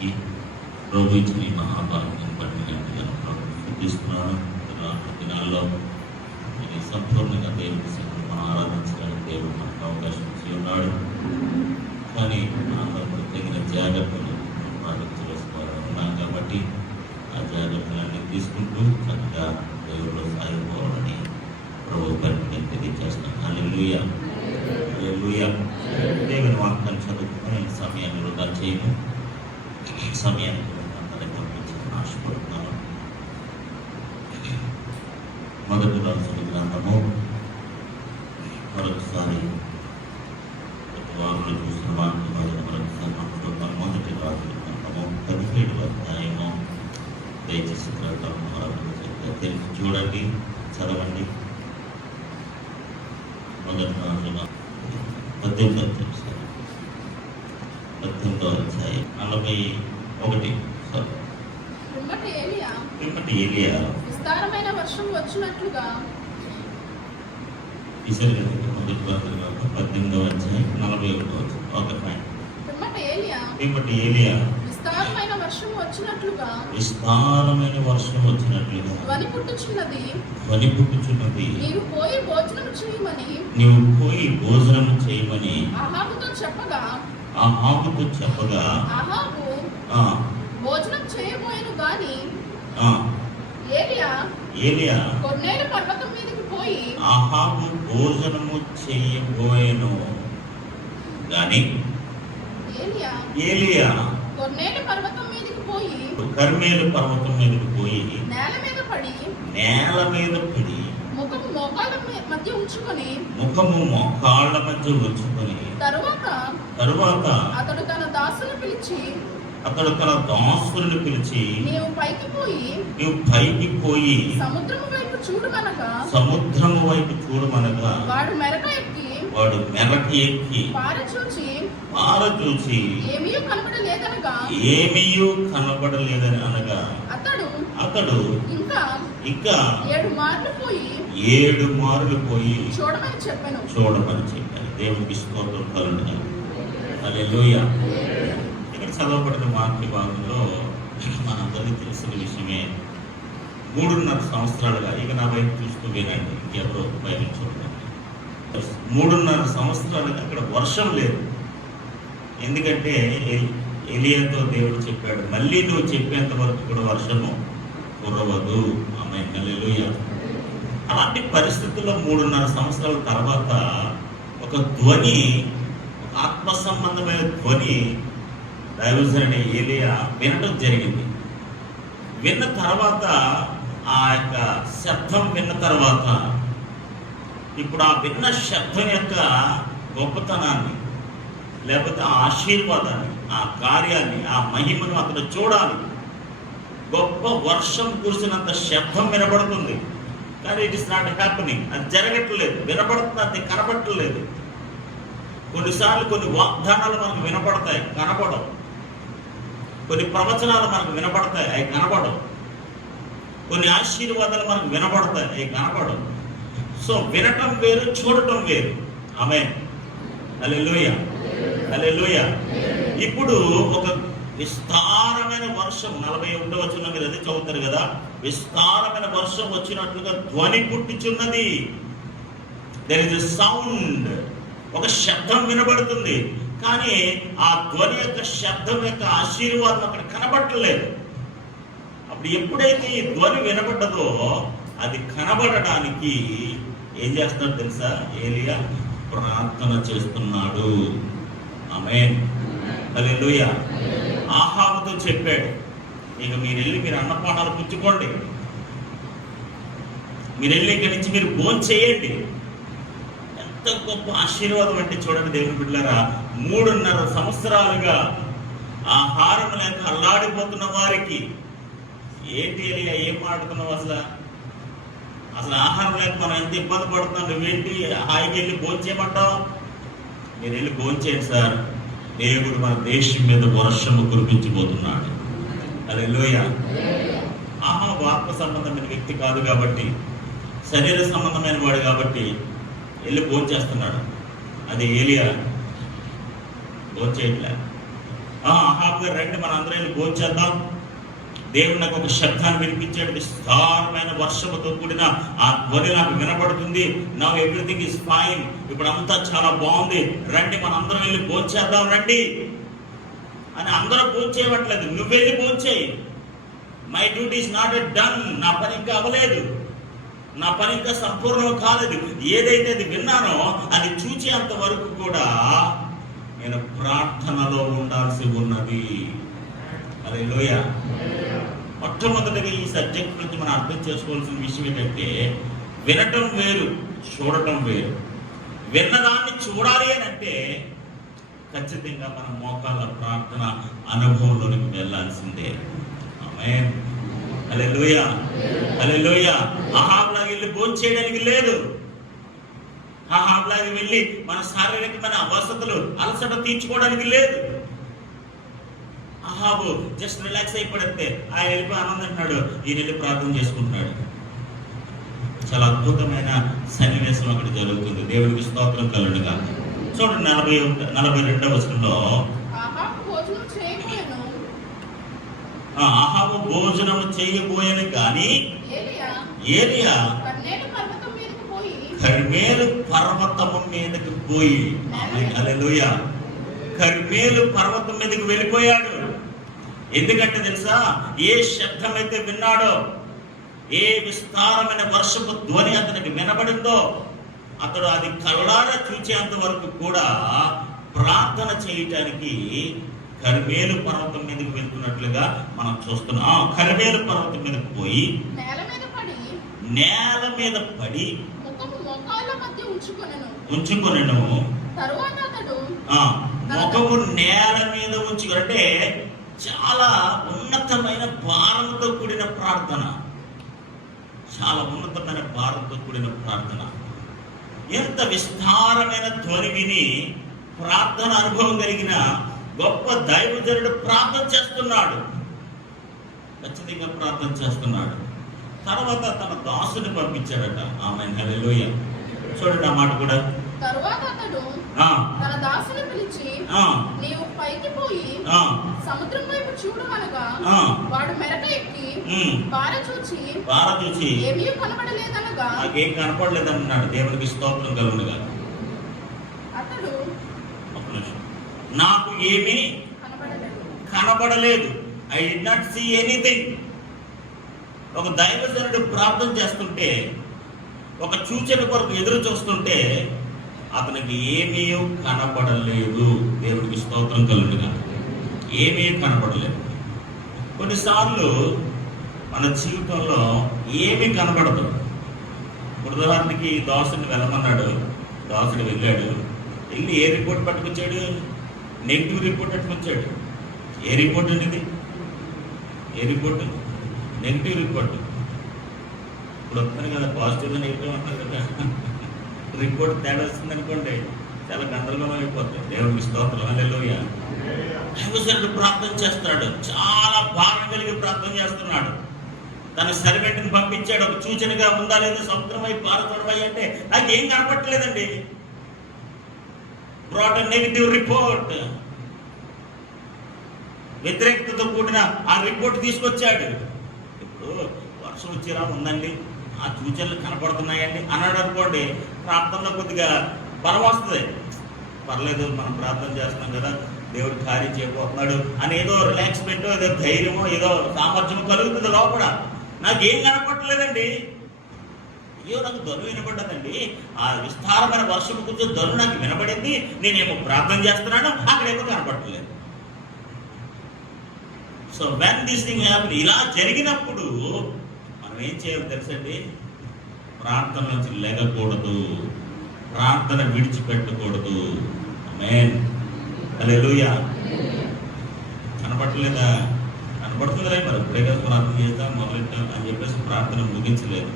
చేయడానికి ప్రభు ఇచ్చిన ఈ మహాభాగ్యం బట్టి శుద్ధిస్తున్నాను. రాత్రి దినాల్లో నేను సంపూర్ణంగా దేవుని సన్నిధిలో మనం ఆరాధించడానికి దేవుడు మనకు అవకాశం ఇచ్చి ఉన్నాడు. కానీ అందరూ తగిన జాగ్రత్తలు ఉన్నాం కాబట్టి ఆ జాగ్రత్తలన్నీ తీసుకుంటూ చక్కగా దేవుడిలో సాగిపోవాలని ప్రభు పరిమితిని తెలియజేస్తాను. హల్లెలూయా, హల్లెలూయా. దేవుని వాక్యాన్ని చదువుకుని సమయాన్ని వృధా చేయను. సమయాన్ని అందరికీ పంపించాలని ఆశపడుతున్నాను. మొదటి రాసుల గ్రంథము మరొకసారి వారిలో చూసిన వాటిని మరొకసారి మనం మొదటి రాసుల గ్రంథము 17వ అధ్యాయము. దయచేసి తెలిసి చూడండి, చదవండి. మొదటి రాజుల 18వ అధ్యాయం 41. పిమ్మటి ఏలియా విస్తారమైన వర్షం వచ్చినట్లుగా. ఈసారి మొదటి రాజుల 18వ అధ్యాయం 41. ఒక పాయింట్. పిమ్మటి ఏలియా విస్తారమైన వర్షం వచ్చినట్లుగా ధ్వని పుట్టుచున్నది. నీవు పోయి భోజనము చేయమని అహాబుతో చెప్పగా అహాబు భోజనం చేయబోయెను గాని ఏలియా కొర్నేలు పర్వతం మీదకి పోయి అహాబు భోజనము చేయబోయెను గాని ఏలియా కొర్నేలు పర్వతం మీదకి పోయి కర్మేలు పర్వతం మీదకి పోయి నేల మీద పడి ముఖము మోకాళ్ళ మధ్య ఉంచుకొని తరువాత అతడు తన దాసులను పిలిచి నీవు పైకి పోయి సముద్రము వైపు చూడమనగా వాడు మెరక ఎక్కి పారచూచి ఏమీయూ కనబడలేదని అనగా అతడు ఇంకా 7 మార్లు పోయి చూడమని చెప్పాను. దేవునికి స్తోత్రం కలుగును. హల్లెలూయా. ఇక్కడ చదవబడిన వాక్య భాగంలో మనందరికీ తెలిసిన విషయమే. 3.5 సంవత్సరాలుగా, ఇక నా వైపు చూస్తూ వినండి, ఇంకెవరో బైబిల్ చూడండి. 3.5 సంవత్సరాలుగా అక్కడ వర్షం లేదు. ఎందుకంటే ఎలియాతో దేవుడు చెప్పాడు, మళ్ళీ నువ్వు చెప్పేంత వరకు కూడా వర్షము కురవదు. ఆమేన్, హల్లెలూయా. అలాంటి పరిస్థితుల్లో 3.5 సంవత్సరాల తర్వాత ఒక ధ్వని, ఒక ఆత్మ సంబంధమైన ధ్వని దైవజనుడైన ఏలియా వినడం జరిగింది. విన్న తర్వాత ఆ యొక్క శబ్దం విన్న తర్వాత ఇప్పుడు ఆ విన్న శబ్దం యొక్క గొప్పతనాన్ని, లేకపోతే ఆ ఆశీర్వాదాన్ని, ఆ కార్యాన్ని, ఆ మహిమను అతను చూడాలి. గొప్ప వర్షం కురిసినంత శబ్దం వినబడుతుంది, కానీ ఇట్ ఇస్ నాట్ హ్యాపెనింగ్. అది జరగట్లేదు. వినపడుతుంది, అది కనపడట్లేదు. కొన్నిసార్లు కొన్ని వాగ్దానాలు మనకు వినపడతాయి, కనపడవు. కొన్ని ప్రవచనాలు మనకు వినపడతాయి, అవి కనపడవు. కొన్ని ఆశీర్వాదాలు మనకు వినపడతాయి, అవి కనపడవు. సో వినటం వేరు, చూడటం వేరు. ఆమేన్, హల్లెలూయా, హల్లెలూయా. ఇప్పుడు ఒక విస్తారమైన వర్షం, 41వ వచనం మీద అదే చదువుతారు కదా, విస్తారమైన వర్షం వచ్చినట్లుగా ధ్వని పుట్టుచున్నది. There is a sound. ఒక శబ్దం వినబడుతుంది, కానీ ఆ ధ్వని యొక్క శబ్దం యొక్క ఆశీర్వాదం అక్కడ కనబడట్లేదు. అప్పుడు ఎప్పుడైతే ఈ ధ్వని వినబడ్డదో అది కనబడడానికి ఏం చేస్తున్నాడు తెలుసా? ఏలియా ప్రార్థన చేస్తున్నాడు. ఆమేన్, హల్లెలూయా. ఆహాబుతో చెప్పాడు, ఇక మీరు అన్నపానాలు పుచ్చుకోండి, మీరు వెళ్ళి ఇక్కడి నుంచి మీరు భోజనం చేయండి. ఎంత గొప్ప ఆశీర్వాదం అంటే చూడండి దేవుని బిడ్డలారా. 3.5 సంవత్సరాలుగా ఆహారం లేక అల్లాడిపోతున్న వారికి ఏంటి ఏలియా, ఏం మాట్లాడుతున్నావు? అసలు ఆహారం లేక మనం ఎంత ఇబ్బంది పడుతున్నాం, నువ్వేంటి హాయికి వెళ్ళి భోజనం చేయమంటావు? మీరు వెళ్ళి భోజనం చేయండి సార్, దేవుడు మన దేశం మీద వర్షము కురిపించబోతున్నాడు. హల్లెలూయా. ఆత్మ సంబంధమైన వ్యక్తి కాదు కాబట్టి, శరీర సంబంధమైన వాడు కాబట్టి వెళ్ళి భోజనం చేస్తున్నాడు. అది ఏలియా భోజనం చేయట్లే. ఆహాబు హాయిగా రండి మన అందరం వెళ్ళి భోంచేద్దాం. దేవుడు నాకు ఒక శబ్దాన్ని వినిపించాడు, విస్తారమైన వర్షముతో కూడిన ఆ ధ్వని నాకు వినపడుతుంది. నౌ ఎవ్రీథింగ్ ఇస్ ఫైన్, ఇప్పుడు అంతా చాలా బాగుంది, రండి మన అందరం వెళ్ళి భోంచేద్దాం రండి అని. అందరూ భోంచేయట్లేదు, నువ్వు వెళ్ళి భోంచేయి. My duty is not done, నా పని ఇంకా అవ్వలేదు, నా పని ఇంకా సంపూర్ణం కాలేదు. ఏదైతే అది విన్నానో అది చూచేంత వరకు కూడా నేను ప్రార్థనలో ఉండాల్సి ఉన్నది. హల్లెలూయా. మొట్టమొదటిగా ఈ సబ్జెక్ట్ గురించి మనం అర్థం చేసుకోవాల్సిన విషయం ఏంటంటే, వినటం వేరు, చూడటం వేరు. విన్నదాన్ని చూడాలి అని అంటే ఖచ్చితంగా మన మోకాళ్ళ ప్రార్థన అనుభవంలోనికి వెళ్ళాల్సిందే. ఆమేన్. హల్లెలూయా, హల్లెలూయా. అహాబ్లాగా వెళ్ళి భోంచేయడానికి లేదు. అహాబ్లాగా వెళ్ళి మన శారీరకమైన అవసరతలు అలసట తీర్చుకోవడానికి లేదు. అహాబు జస్ట్ రిలాక్స్ అయిపోతే ఆయన వెళ్ళిపోయి ఆనందం అంటున్నాడు, ఈయన వెళ్ళి ప్రార్థన చేసుకుంటున్నాడు. చాలా అద్భుతమైన సన్నివేశం అక్కడ జరుగుతుంది. దేవుడికి స్తోత్రం కలుగునుగా. చూడండి 42వ వచనంలో, అహాబు భోజనం చేయబోయాను కానీ ఏలియా కర్మేలు పర్వతము మీదకి పోయి, హల్లెలూయా, కర్మేలు పర్వతం మీదకి వెళ్ళిపోయాడు. ఎందుకంటే తెలుసా, ఏ శబ్దం అయితే విన్నాడో, ఏ విస్తారమైన వర్షపు ధ్వని అతనికి వినబడిందో, అతడు అది కళ్ళారా చూచేంత వరకు కూడా ప్రార్థన చేయటానికి కర్మేలు పర్వతం మీదకి వెళ్తున్నట్లుగా మనం చూస్తున్నాం. కర్మేలు పర్వతం మీదకి పోయి నేల మీద పడి ఉంచుకొనెను. ముఖము నేల మీద ఉంచుకుంటే చాలా ఉన్నతమైన భారంతో కూడిన ప్రార్థన, చాలా ఉన్నతమైన భారంతో కూడిన ప్రార్థన. ఎంత విస్తారమైన ధ్వని విని ప్రార్థన అనుభవం కలిగిన గొప్ప దైవజనుడు ప్రార్థన చేస్తున్నాడు, ఖచ్చితంగా ప్రార్థన చేస్తున్నాడు. తర్వాత తన దాసుని పంపించాడట. ఆమేన్, హల్లెలూయా. చూడండి ఆ మాట కూడా. తరువాత అతడు తన దాసుని పిలిచి, నీవు పైకి పోయి సముద్రం వైపు చూడమనగా వాడు మెరక ఎక్కి బార చూచి ఏమీ కనపడలేదనగా, నాకేం కనపడలేదన్నాడు. దేవునికి స్తోత్రం కలుగునుగా. అతడు నాకు ఏమీ కనపడలేదు, I did not see anything. ఒక దైవజనుడు ప్రార్థన చేస్తుంటే, ఒక సూచన కొరకు ఎదురు చూస్తుంటే అతనికి ఏమీ కనపడలేదు. దేవుడికి స్తోత్రం కలుగునుగా. ఏమీ కనపడలేదు. కొన్నిసార్లు మన జీవితంలో ఏమీ కనపడదు. ఉదాహరణకి దాసుని వెళ్ళమన్నాడు, దాసుడు వెళ్ళాడు. వెళ్ళి ఏ రిపోర్ట్ పట్టుకొచ్చాడు? నెగిటివ్ రిపోర్ట్ పట్టుకొచ్చాడు. ఏ రిపోర్ట్ అనేది? ఏ రిపోర్ట్? Negative report. ఇప్పుడు వస్తాను కదా, పాజిటివ్ నెగిటివ్ అంటారు కదా. రిపోర్ట్ తేడా వస్తుంది అనుకోండి, చాలా గందరగోళం అయిపోతుంది. దేవుడికి స్తోత్రం, హల్లెలూయా. దైవజనుడు ప్రార్థన చేస్తున్నాడు, చాలా భారం కలిగి ప్రార్థన చేస్తున్నాడు. తన సర్వెంట్ని పంపించాడు, ఒక సూచనగా ఉందా లేదా సముద్రం వైపు పారతోడమై అంటే నాకేం కనపట్టలేదండి. Brought a negative report. వ్యతిరేకతతో కూడిన ఆ రిపోర్ట్ తీసుకొచ్చాడు. ఇప్పుడు వర్షం వచ్చేలా ఉందండి, ఆ సూచనలు కనపడుతున్నాయండి అన్నాడు అనుకోండి, ప్రార్థనలో కొద్దిగా బలం వస్తుంది. పర్లేదు, మనం ప్రార్థన చేస్తున్నాం కదా, దేవుడు కార్యం చేయబోతున్నాడు అని ఏదో రిలాక్స్మెంట్, ఏదో ధైర్యమో, ఏదో సామర్థ్యమో కలుగుతుంది లోపల. నాకేం కనపడలేదండి. అయ్యో, నాకు ధను వినపడ్డదండి, ఆ విస్తారమైన వర్షం కొంచెం ధను నాకు వినపడింది, నేనేమో ప్రార్థన చేస్తున్నాను, అక్కడేమో కనపడలేదు. So when this thing happen, ఇలా జరిగినప్పుడు మనం ఏం చేయాలి తెలుసండి? ప్రార్థన నుంచి లేగకూడదు, ప్రార్థన విడిచిపెట్టకూడదు. ఆమేన్, హల్లెలూయా. కనపడలేదా? కనపడుతుందిలే, మరి ఇప్పుడే కదా ప్రార్థన చేద్దాం మొదలెట్టాం అని చెప్పేసి ప్రార్థన ముగించలేదు.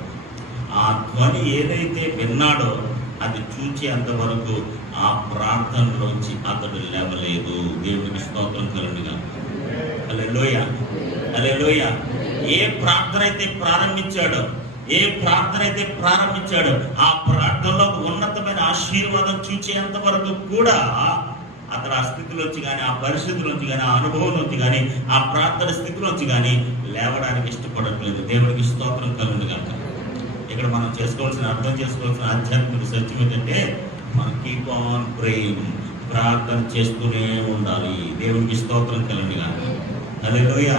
ఆ ధ్వని ఏదైతే విన్నాడో అది చూచేంత వరకు ఆ ప్రార్థనలోంచి అతడు లేవలేదు. దేవునికి స్తోత్రం కలుగునుగా. హల్లెలూయా, హల్లెలూయా. ఏ ప్రార్థన అయితే ప్రారంభించాడో ఆ ప్రార్థనలో ఉన్నతమైన ఆశీర్వాదం చూచేంత వరకు కూడా అతను ఆ స్థితిలోంచి కానీ, ఆ పరిస్థితిలోంచి కానీ, ఆ అనుభవం నుంచి కానీ, ఆ ప్రార్థన స్థితిలోంచి కానీ లేవడానికి ఇష్టపడట్లేదు. దేవుడికి స్తోత్రం కలుగును గాక. ఇక్కడ మనం అర్థం చేసుకోవాల్సిన ఆధ్యాత్మిక సత్యం ఏంటంటే, మనం కీప్ ఆన్ ప్రేయింగ్, ప్రార్థన చేస్తూనే ఉండాలి. దేవునికి స్తోత్రం కలుగును గాక. హల్లెలూయా.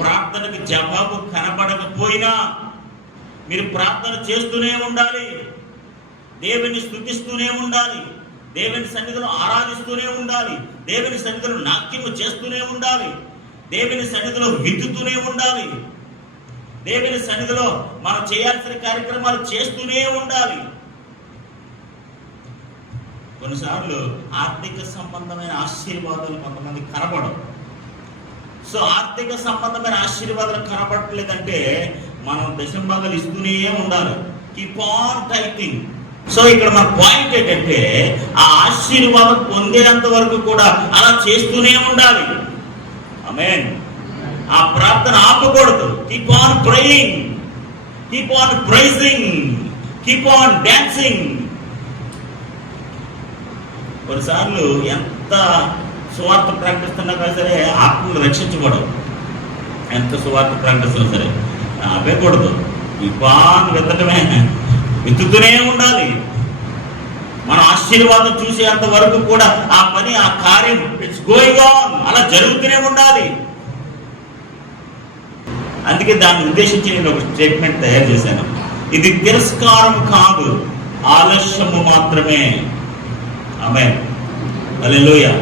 ప్రార్థనకి జవాబు కనబడకపోయినా మీరు ప్రార్థన చేస్తూనే ఉండాలి. దేవుని స్తుతిస్తూనే ఉండాలి. దేవుని సన్నిధిలో ఆరాధిస్తూనే ఉండాలి. దేవుని సన్నిధిలో నాట్యము చేస్తూనే ఉండాలి. దేవుని సన్నిధిలో విత్తుతూనే ఉండాలి. దేవుని సన్నిధిలో మనం చేయాల్సిన కార్యక్రమాలు చేస్తూనే ఉండాలి. కొన్నిసార్లు ఆర్థిక సంబంధమైన ఆశీర్వాదాలు కొంతమంది కనబడవు. సో ఆర్థిక సంబంధమైన ఆశీర్వాదాలు కనబడట్లేదంటే మనం దశంభాగాలు ఇస్తూనే ఉండాలి. Keep on typing. సో ఇక్కడ మన పాయింట్ ఏంటంటే, ఆ ఆశీర్వాదం పొందేంత వరకు కూడా అలా చేస్తూనే ఉండాలి. ఆమేన్. ఆ ప్రార్థన ఆపకూడదు. Keep on praying, keep on praising, keep on dancing. కొన్నిసార్లు ఎంత సువార్త ప్రకటిస్తున్నా సరే ఆత్మను రక్షించకూడదు. ఎంత సువార్త ప్రకటిస్తున్నా సరే ఆపేకూడదు. కీప్ ఆన్ విత్తటమే, విత్తుతూనే ఉండాలి. మన ఆశీర్వాదం చూసేంత వరకు కూడా ఆ పని, ఆ కార్యం ఇట్స్ గోయింగ్ ఆన్, అలా జరుగుతూనే ఉండాలి. అందుకే దాన్ని ఉద్దేశించి నేను ఒక స్టేట్మెంట్ తయారు చేశాను. ఇది తిరస్కారం కాదు, ఆలస్యము మాత్రమే. ఆమేన్. హల్లెలూయా.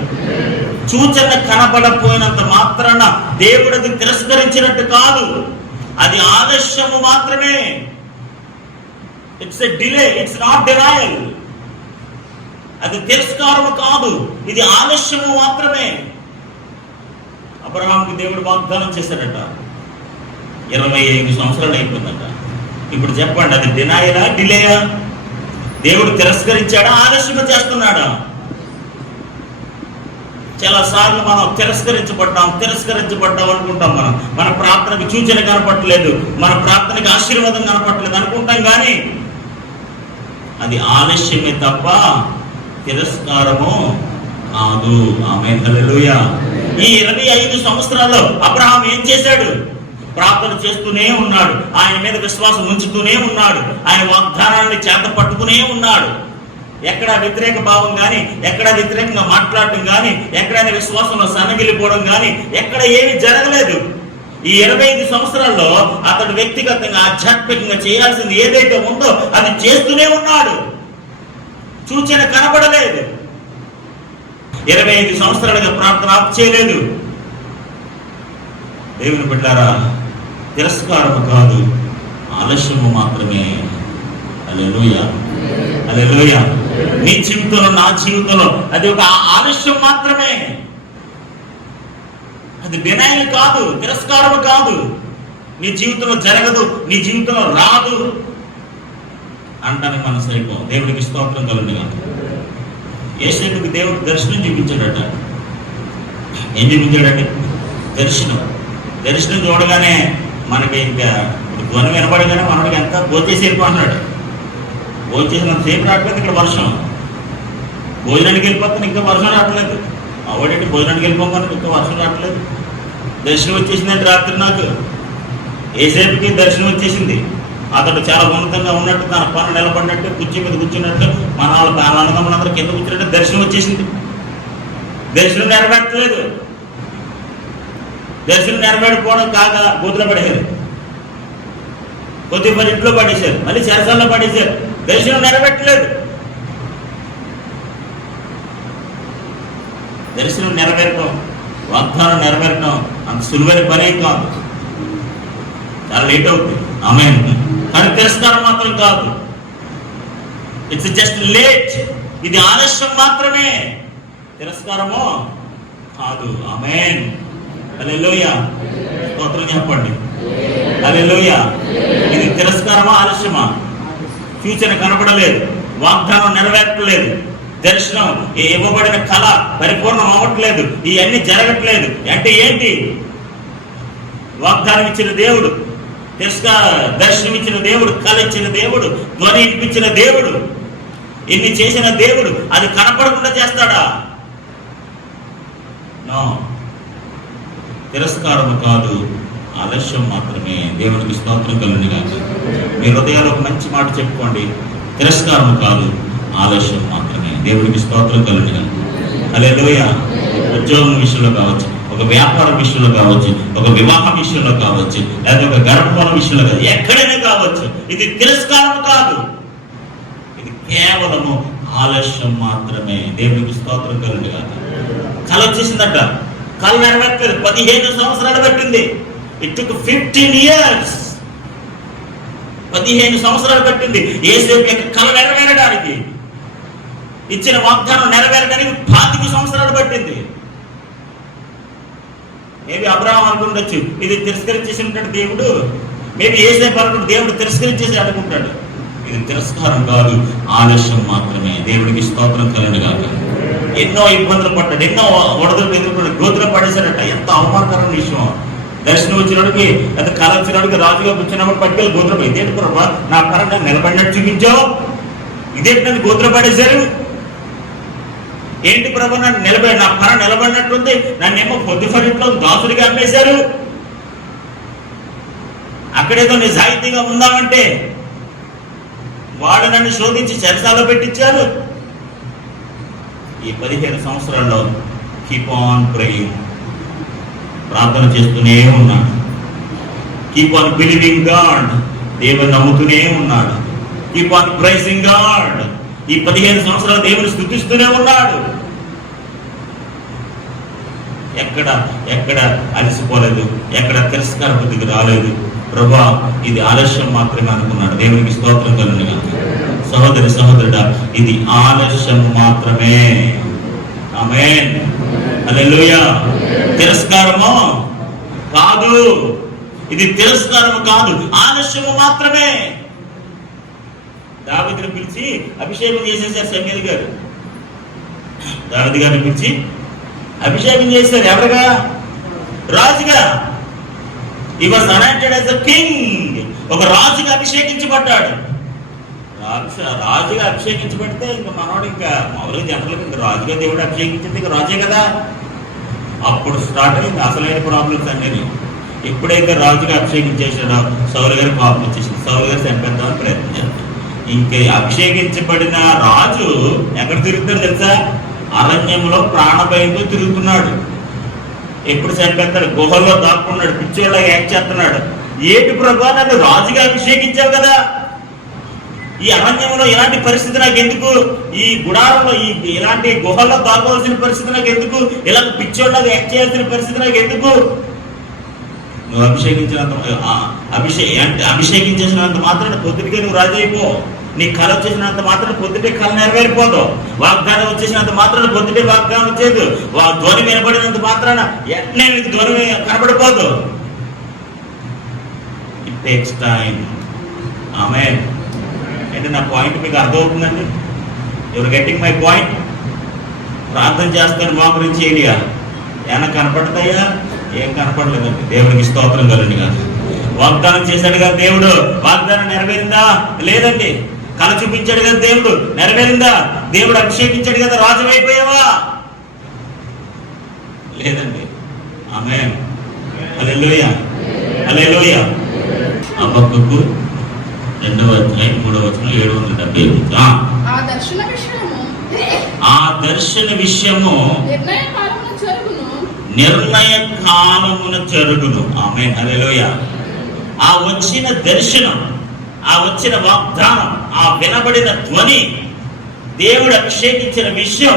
సూచన కనబడపోయినంత మాత్రాన దేవుడు అది తిరస్కరించినట్టు కాదు, అది ఆలస్యము మాత్రమే. It's a delay, it's not denial. అది తిరస్కారము కాదు, ఇది ఆలస్యము మాత్రమే. అబ్రహాముకి దేవుడు వాగ్దానం చేశాడట, 25 సంవత్సరాలు అయిపోయిందట. ఇప్పుడు చెప్పండి, అది డినయలా, డిలేయా? దేవుడు తిరస్కరించాడా, ఆలస్యం చేస్తున్నాడా? చాలా సార్లు మనం తిరస్కరించబడ్డాం అనుకుంటాం. మన ప్రార్థనకు సూచన కనపడలేదు, మన ప్రార్థనకి ఆశీర్వాదం కనపడలేదు అనుకుంటాం, కానీ అది ఆలస్యమే తప్ప తిరస్కారము కాదు. ఆమేన్. హల్లెలూయా. ఈ 25 సంవత్సరాల్లో అబ్రహాం ఏం చేశాడు? ప్రార్థన చేస్తూనే ఉన్నాడు, ఆయన మీద విశ్వాసం ఉంచుతూనే ఉన్నాడు, ఆయన వాగ్దానాన్ని చేత పట్టుకునే ఉన్నాడు. ఎక్కడ వ్యతిరేక భావం కానీ, ఎక్కడ వ్యతిరేకంగా మాట్లాడటం కానీ, ఎక్కడైనా విశ్వాసంలో సన్నగిలిపోవడం కానీ ఎక్కడ ఏమీ జరగలేదు. ఈ 25 సంవత్సరాల్లో అతడు వ్యక్తిగతంగా, ఆధ్యాత్మికంగా చేయాల్సింది ఏదైతే ఉందో అది చేస్తూనే ఉన్నాడు. సూచన కనబడలేదు. 25 సంవత్సరాలుగా ప్రార్థన ఆపు చేయలేదు. దేవుని బిడ్డలారా, తిరస్కారము కాదు, ఆలస్యము మాత్రమే. హల్లెలూయా. హల్లెలూయా. నీ జీవితంలో, నా జీవితంలో అది ఒక ఆలస్యం మాత్రమే. అది డినైల్ కాదు, తిరస్కారము కాదు. నీ జీవితంలో జరగదు, నీ జీవితంలో రాదు అంటానికి మనం సరిపోం. దేవుడికి స్తోత్రం కలుగును గాక. యేసేపుకి దేవుడు దర్శనం చూపించాడట. ఏం చూపించాడండి? దర్శనం చూడగానే మనకి ఇంకా ధ్వని వినపడగానే మనకి ఎంత భోజేసి వెళ్ళిపోతున్నాడు. భోజేసినంత సేపు రావట్లేదు, ఇక్కడ వర్షం. భోజనానికి వెళ్ళిపోతాను, ఇంకా వర్షం రావట్లేదు. అవడంటే భోజనానికి వెళ్ళిపోతాను, ఇంకా వర్షం రావట్లేదు. దర్శనం వచ్చేసిందంటే రాత్రి నాకు ఏసేపుకి దర్శనం వచ్చేసింది. అతడు చాలా ఉన్నతంగా ఉన్నట్టు, తన పనులు నిలబడినట్టు, కుర్చీ మీద కూర్చున్నట్టు, మన వాళ్ళ ఆనందం కింద కూర్చున్నట్టు దర్శనం వచ్చేసింది. దర్శనం నెరవేర్చలేదు. దర్శనం నెరవేరిపోవడం కాక గోతులో పడేశారు, కొద్ది పని ఇంట్లో పడేశారు, మళ్ళీ చెరసాల్లో పడేశారు. దర్శనం నెరవేర్చలేదు. దర్శనం నెరవేరటం, వాగ్దానం నెరవేరటం అంత సులువైన పనే కాదు, చాలా లేట్ అవుతుంది. ఆమేన్. కానీ తిరస్కారం మాత్రం కాదు, ఇట్స్ జస్ట్ లేట్. ఇది ఆలస్యం మాత్రమే, తిరస్కారము కాదు. ఆమేన్. హల్లెలూయా. స్తోత్రం చెప్పండి. హల్లెలూయా. ఇది తిరస్కారమా, ఆలస్యమా? సూచన కనపడలేదు, వాగ్దానం నెరవేర్చలేదు, దర్శనం ఇవ్వబడిన కళ పరిపూర్ణం అవ్వట్లేదు, ఇవన్నీ జరగట్లేదు అంటే ఏంటి? వాగ్దానం ఇచ్చిన దేవుడు, దర్శనం ఇచ్చిన దేవుడు, కళ ఇచ్చిన దేవుడు, ధ్వని ఇప్పించిన దేవుడు, ఇన్ని చేసిన దేవుడు అది కనపడకుండా చేస్తాడా? నో, తిరస్కారం కాదు, ఆలస్యం మాత్రమే. దేవునికి స్తోత్రం కలుగును గాక. మీ హృదయాల్లో ఒక మంచి మాట చెప్పుకోండి, తిరస్కారం కాదు, ఆలస్యం మాత్రమే. దేవునికి స్తోత్రం కలుగును గాక. హల్లెలూయా. ఉద్యోగం విషయంలో కావచ్చు, ఒక వ్యాపారం విషయంలో కావచ్చు, ఒక వివాహం విషయంలో కావచ్చు, లేదా ఒక గర్భఫలం విషయంలో కావచ్చు, ఎక్కడైనా కావచ్చు, ఇది తిరస్కారం కాదు, ఇది కేవలము ఆలస్యం మాత్రమే. దేవునికి స్తోత్రం కలుగును గాక. కళ వచ్చేసిందట, కళ నెరవేర్చలేదు, 15 సంవత్సరాలు పట్టింది. It took 15 years. 15 సంవత్సరాలు పట్టింది యేసేపు యొక్క కళ నెరవేరడానికి, ఇచ్చిన వాగ్దానం నెరవేరడానికి 25 సంవత్సరాలు పట్టింది. మేబీ అబ్రహాం అనుకుంటొచ్చు ఇది తిరస్కరించేసినట్టు దేవుడు, మేబీ యేసేపు అనుకుంటే దేవుడు తిరస్కరించేసి అనుకుంటాడు. ఇది తిరస్కారం కాదు, ఆలస్యం మాత్రమే. దేవుడికి స్తోత్రం కలుగును గాక. ఎన్నో ఇబ్బందులు పడ్డాడు, ఎన్నో వడదలు ఎదుర్కొన్నాడు, గోతులో పడేశాడట. ఎంత అవమానకరమైన విషయం. దర్శనం వచ్చినడికి, ఎంత కళ వచ్చినడికి, రాజుగా కూర్చున్నప్పుడు పట్టుకెళ్ళి గోత్రం, ఇదేంటి ప్రభా నా పరంగా నిలబడినట్టు చూపించావు, ఇదేంటి నన్ను గోత్రం పడేశారు, ఏంటి ప్రభా నన్ను నా పర నిలబడినట్టుంది, నన్నేమో పొద్దుఫరిలో దాసుడిగా అమ్మేశారు, అక్కడేదో నిజాయితీగా ఉందామంటే వాడు నన్ను శోధించి చెరసాలో పెట్టించారు. ఈ 15 సంవత్సరాల్లో కీప్ ఆన్ ప్రేయింగ్, ప్రార్థన చేస్తూనే ఉన్నాడు. కీప్ ఆన్ బిలీవింగ్ గాడ్, దేవుని నమ్ముతూనే ఉన్నాడు. కీప్ ఆన్ ప్రైజింగ్ గాడ్, ఈ 15 సంవత్సరాలు దేవుని స్తుతిస్తూనే ఉన్నాడు. ఎక్కడ అలసిపోలేదు, ఎక్కడ తిరస్కార బుద్ధికి రాలేదు. ప్రభా ఇది ఆలస్యం మాత్రమే అనుకున్నాడు. దేవునికి స్తోత్రం కలుగును గాక. సహోదరి సహోదరుడా, ఇది ఆలస్యం మాత్రమే. ఆమేన్. హల్లెలూయా. తిరస్కారము కాదు, ఇది తిరస్కారము కాదు, ఆలస్యము మాత్రమే. దావీదుని పిలిచి అభిషేకం చేసేసారు సమూయేలు గారు. దావీదు గారిని పిలిచి అభిషేకం చేశారు. ఎవరుగా? రాజుగా. He was anointed as a king. ఒక రాజుగా అభిషేకించబడ్డాడు. రాజుగా అభిషేకించబడితే ఇంకా మనవాడు ఇంకా మామూలుగా జనరల్గా ఇంకా రాజుగా దేవుడు అభిషేకించింది ఇంకా రాజే కదా. అప్పుడు స్టార్ట్ అయింది అసలైన ప్రాబ్లమ్స్ అనేది. ఎప్పుడైతే రాజుగా అభిషేకించేసాడో సౌలు గారి పాపం వచ్చేసింది. సౌలు గారు చంపేద్దామని ప్రయత్నం చేస్తాడు. ఇంకే అభిషేకించబడిన రాజు ఎక్కడ తిరుగుతాడు తెలుసా? అరణ్యంలో ప్రాణభయంతో తిరుగుతున్నాడు. ఎప్పుడు చంపేస్తాడు? గుహల్లో దాక్కున్నాడు, పిచ్చోళ్ళగా యాక్ట్ చేస్తున్నాడు. ఏంటి ప్రభా నన్ను రాజుగా అభిషేకించావు కదా, ఈ అరణ్యంలో ఇలాంటి పరిస్థితి నాకు ఎందుకు, ఈ గుడారంలో ఇలాంటి గుహల్లో దాక్కోవాల్సిన పరిస్థితి నాకు ఎందుకు, ఇలా పిచ్చోళ్ళగా యాక్ట్ చేయాల్సిన పరిస్థితి నాకు ఎందుకు? నువ్వు అభిషేకించేసినంత మాత్రాన పొద్దుటికే నువ్వు రాజు అయిపో. నీ కళ వచ్చేసినంత మాత్రం పొద్దుటే కళ నెరవేరిపోదు. వాగ్దానం వచ్చేసినంత మాత్రాన పొద్దుటే వాగ్దానం వచ్చేది. ధ్వని వినబడినంత మాత్రాన ఎట్నే నీకు ధ్వని కనబడిపోదు. It takes time. ఆమేన్. అంటే నా పాయింట్ మీకు అర్థమవుతుందండి? ఎవరు గెట్టింగ్ మై పాయింట్? ప్రార్థన చేస్తాను మా గురించి ఏలియా, ఏమైనా కనపడతాయా? ఏం కనపడలేదండి. దేవుడికి స్తోత్రం కలండి కాదు. వాగ్దానం చేశాడు కదా దేవుడు, వాగ్దానం నెరవేరిందా? లేదండి. కళ చూపించాడు కదా దేవుడు, నెరవేరిందా? దేవుడు అభిషేకించాడు కదా, రాజు అయిపోయావా? లేదండి. ఆమేన్. హల్లెలూయా. హల్లెలూయా. హబక్కూకు 2వ అధ్యాయం 3వ వచనం 775. ఆ దర్శన విషయము నిర్ణయ కాలమున జరుగును. ఆమేన్. హల్లెలూయా. ఆ వచ్చిన దర్శనం, ఆ వచ్చిన వాగ్దానం, ఆ వినబడిన ధ్వని, దేవుడు అభిషేకించిన విషయం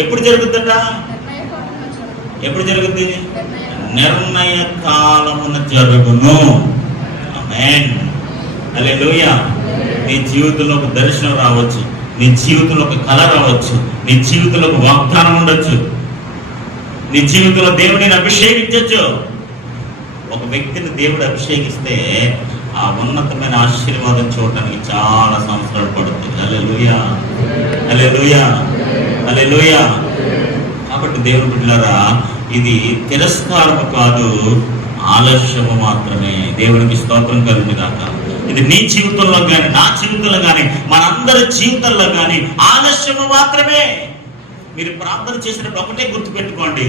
ఎప్పుడు జరుగుతుందట? ఎప్పుడు జరుగుతుంది? నిర్ణయ కాలమున జరుగును. ఆమేన్. హల్లెలూయా. నీ జీవితంలో ఒక దర్శనం రావచ్చు, నీ జీవితంలో ఒక కళ రావచ్చు, నీ జీవితంలో ఒక వాగ్దానం ఉండొచ్చు, నీ జీవితంలో దేవుడిని అభిషేకించవచ్చు. ఒక వ్యక్తిని దేవుడు అభిషేకిస్తే ఆ ఉన్నతమైన ఆశీర్వాదం చూడటానికి చాలా సంవత్సరాలు పడుతుంది. హల్లెలూయా. హల్లెలూయా. హల్లెలూయా. కాబట్టి దేవుని బిడ్డలారా, ఇది తిరస్కారము కాదు, ఆలస్యము మాత్రమే. దేవునికి స్తోత్రం కలుగును గాక. ఇది నీ జీవితంలో కానీ, నా జీవితంలో కానీ, మనందరి జీవితంలో కానీ ఆలస్యము మాత్రమే. మీరు ప్రార్థన చేసినప్పుడు ఒకటే గుర్తుపెట్టుకోండి,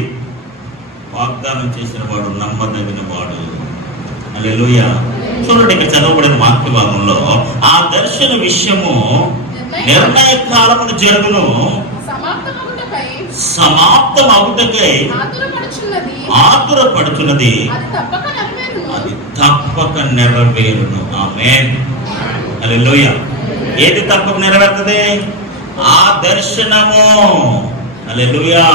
వాగ్దానం చేసిన వాడు నమ్మదగిన వాడు. హల్లెలూయా. చూడండి, ఇక్కడ చదవబడిన వాక్య భాగంలో ఆ దర్శన విషయము నిర్ణయ కాలమును జరుగును, సమాప్తం అవుటకై ఆతురపడుచున్నది, అది తప్పక నెరవేరును. ఆమేన్. హల్లెలూయా. ఏది తప్పక నెరవేరుతుంది? ఆ దర్శనము. హల్లెలూయా.